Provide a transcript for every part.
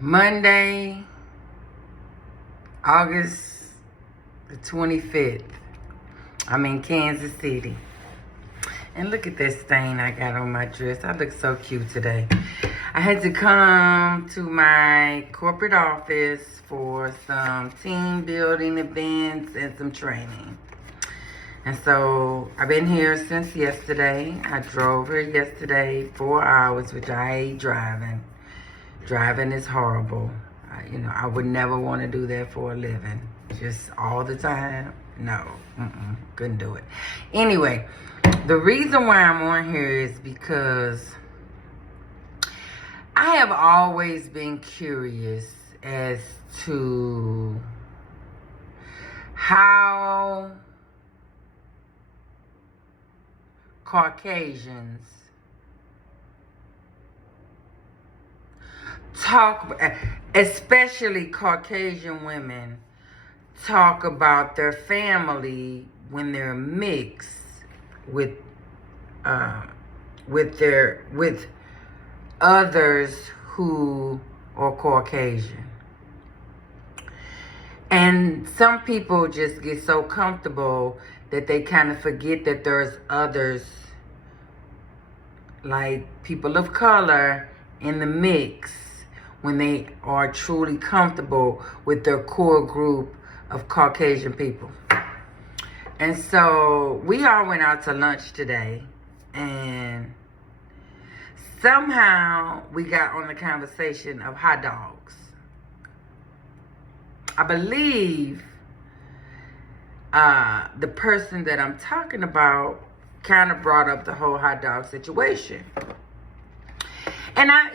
Monday, August the 25th. I'm in Kansas City. And look at that stain I got on my dress. I look so cute today. I had to come to my corporate office for some team building events and some training. And so I've been here since yesterday. I drove here yesterday 4 hours, which I hate driving. Driving is horrible. I would never want to do that for a living. Just all the time. No, couldn't do it. Anyway, the reason why I'm on here is because I have always been curious as to how Caucasians talk, especially Caucasian women, talk about their family when they're mixed with others who are Caucasian. And some people just get so comfortable that they kind of forget that there's others, like people of color, in the mix when they are truly comfortable with their core group of Caucasian people. And so we all went out to lunch today, and somehow we got on the conversation of hot dogs. I believe the person that I'm talking about kind of brought up the whole hot dog situation. And I,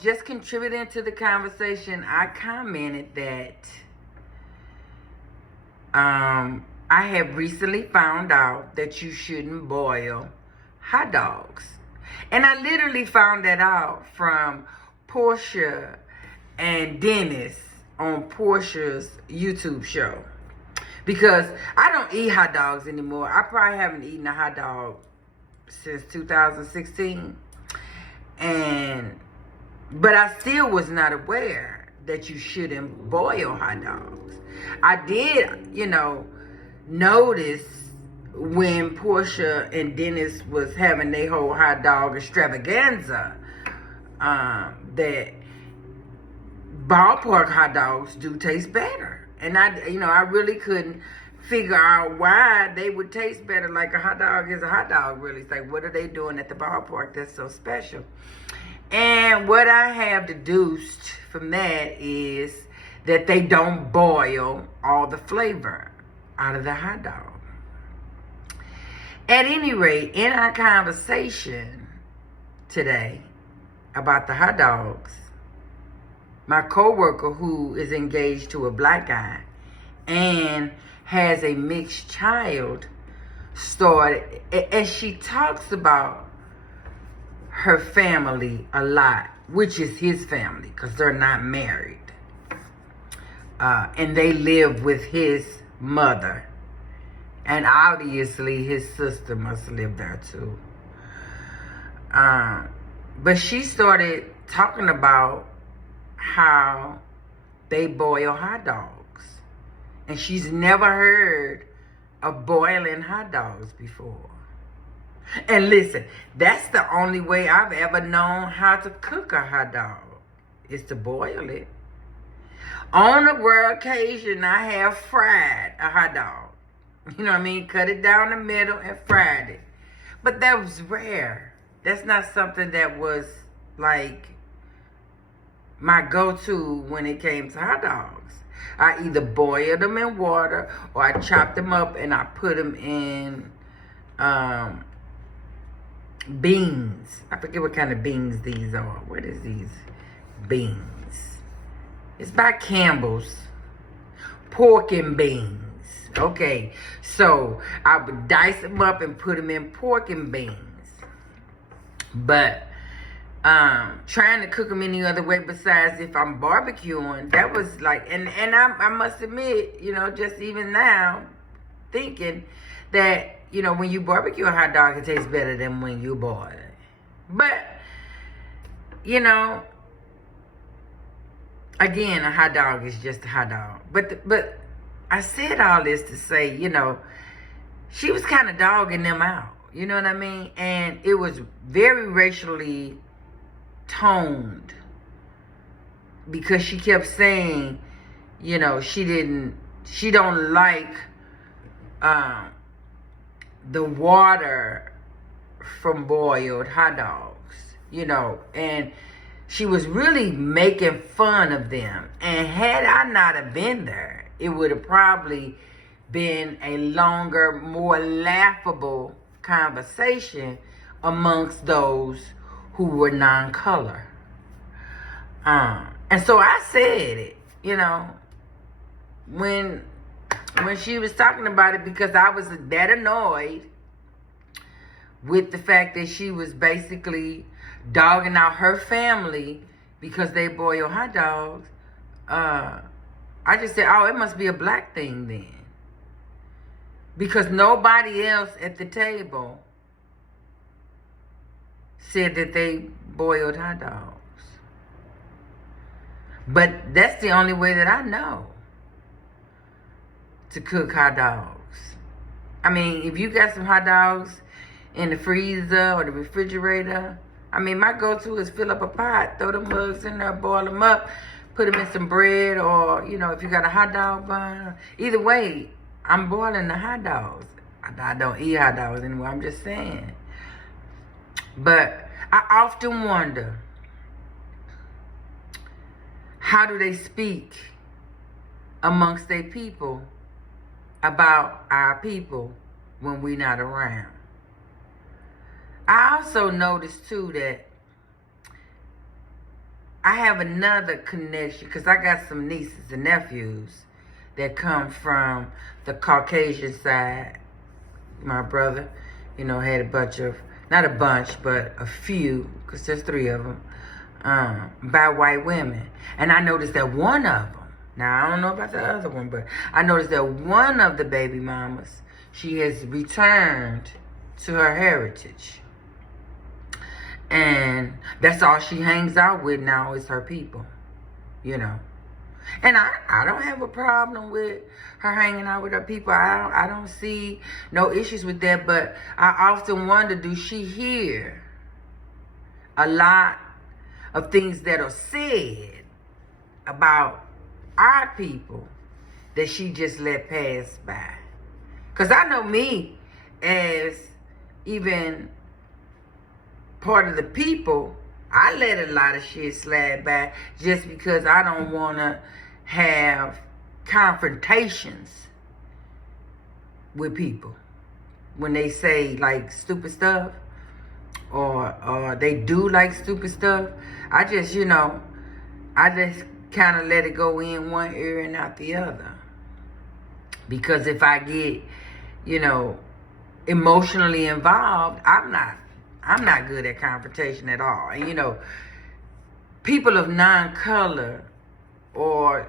just contributing to the conversation, I commented that I have recently found out that you shouldn't boil hot dogs. And I literally found that out from Portia and Dennis on Portia's YouTube show. Because I don't eat hot dogs anymore. I probably haven't eaten a hot dog since 2016. But I still was not aware that you shouldn't boil hot dogs. I did, notice when Portia and Dennis was having their whole hot dog extravaganza, that ballpark hot dogs do taste better. And I really couldn't figure out why they would taste better. Like a hot dog is a hot dog, really. It's like, what are they doing at the ballpark that's so special? And what I have deduced from that is that they don't boil all the flavor out of the hot dog. At any rate, in our conversation today about the hot dogs, my coworker, who is engaged to a black guy and has a mixed child, started, and she talks about her family a lot, which is his family, because they're not married. And they live with his mother. And obviously his sister must live there too. But she started talking about how they boil hot dogs. And she's never heard of boiling hot dogs before. And listen, that's the only way I've ever known how to cook a hot dog, is to boil it. On a rare occasion, I have fried a hot dog. You know what I mean? Cut it down the middle and fried it. But that was rare. That's not something that was like my go-to when it came to hot dogs. I either boiled them in water or I chopped them up and I put them in beans. I forget what kind of beans these are. What is these beans? It's by Campbell's. Pork and beans. Okay, so I would dice them up and put them in pork and beans. But trying to cook them any other way besides if I'm barbecuing, that was like, and I must admit, just even now, thinking that, when you barbecue a hot dog, it tastes better than when you boil it. But, again, a hot dog is just a hot dog. But I said all this to say, she was kind of dogging them out. You know what I mean? And it was very racially toned because she kept saying, she don't like the water from boiled hot dogs, and she was really making fun of them. And had I not have been there, it would have probably been a longer, more laughable conversation amongst those who were non-color. And so I said it, when she was talking about it, because I was that annoyed with the fact that she was basically dogging out her family because they boil hot dogs. I just said, oh, it must be a black thing then. Because nobody else at the table said that they boiled hot dogs. But that's the only way that I know to cook hot dogs. I mean, if you got some hot dogs in the freezer or the refrigerator, my go-to is fill up a pot, throw them mugs in there, boil them up, put them in some bread, or, if you got a hot dog bun. Either way, I'm boiling the hot dogs. I don't eat hot dogs anymore, I'm just saying. But I often wonder, how do they speak amongst their people about our people when we're not around? I also noticed too that I have another connection, because I got some nieces and nephews that come from the Caucasian side. My brother, had a bunch of, not a bunch, but a few, because there's 3 of them, by white women. And I noticed that one of them, now I don't know about the other one, but I noticed that one of the baby mamas, she has returned to her heritage. And that's all she hangs out with now is her people, And I don't have a problem with her hanging out with her people. I don't see no issues with that. But I often wonder, do she hear a lot of things that are said about our people that she just let pass by? Because I know me, as even part of the people, I let a lot of shit slide by just because I don't want to have confrontations with people when they say like stupid stuff or they do like stupid stuff. I just kind of let it go in one ear and out the other, because if I get emotionally involved, I'm not good at confrontation at all. And people of non-color are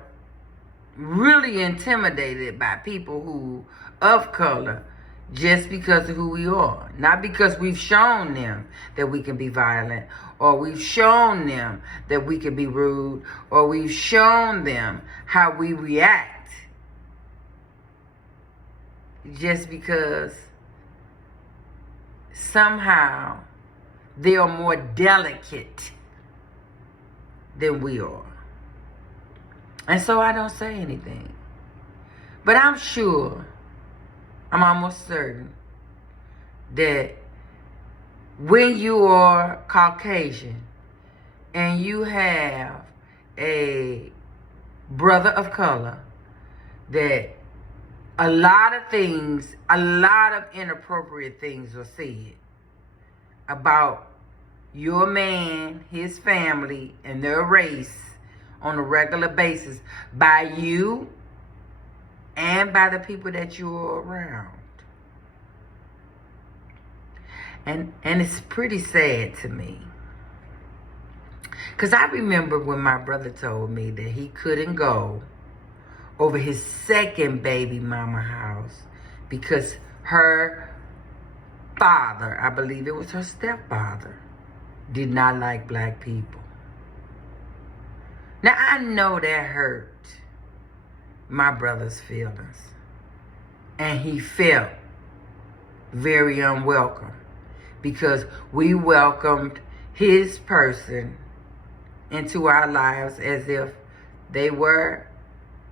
really intimidated by people who of color just because of who we are. Not because we've shown them that we can be violent, or we've shown them that we can be rude, or we've shown them how we react. Just because somehow they are more delicate than we are. And so I don't say anything. But I'm sure, I'm almost certain, that when you are Caucasian and you have a brother of color, that a lot of inappropriate things are said about your man, his family, and their race on a regular basis by you and by the people that you're around. And it's pretty sad to me. Because I remember when my brother told me that he couldn't go over his second baby mama house because her father, I believe it was her stepfather, did not like black people. Now, I know that hurt my brother's feelings. And he felt very unwelcome because we welcomed his person into our lives as if they were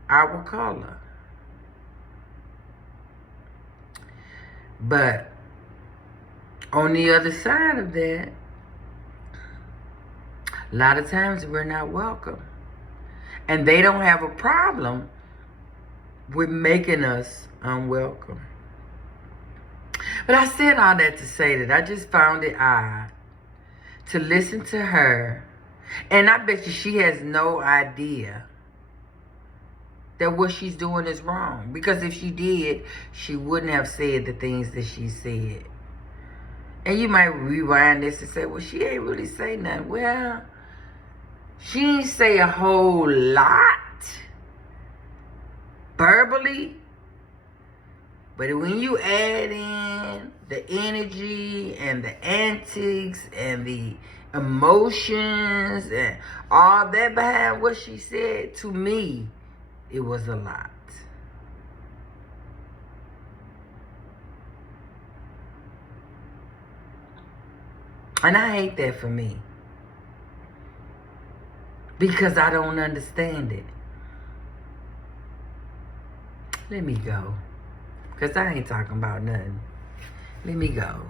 our color. But on the other side of that, a lot of times we're not welcome. And they don't have a problem with making us unwelcome. But I said all that to say that I just found it odd to listen to her. And I bet you she has no idea that what she's doing is wrong. Because if she did, she wouldn't have said the things that she said. And you might rewind this and say, well, she ain't really say nothing. Well, she ain't say a whole lot verbally. But when you add in the energy and the antics and the emotions and all that behind what she said, to me, it was a lot. And I hate that for me. Because I don't understand it. Let me go. Because I ain't talking about nothing. Let me go.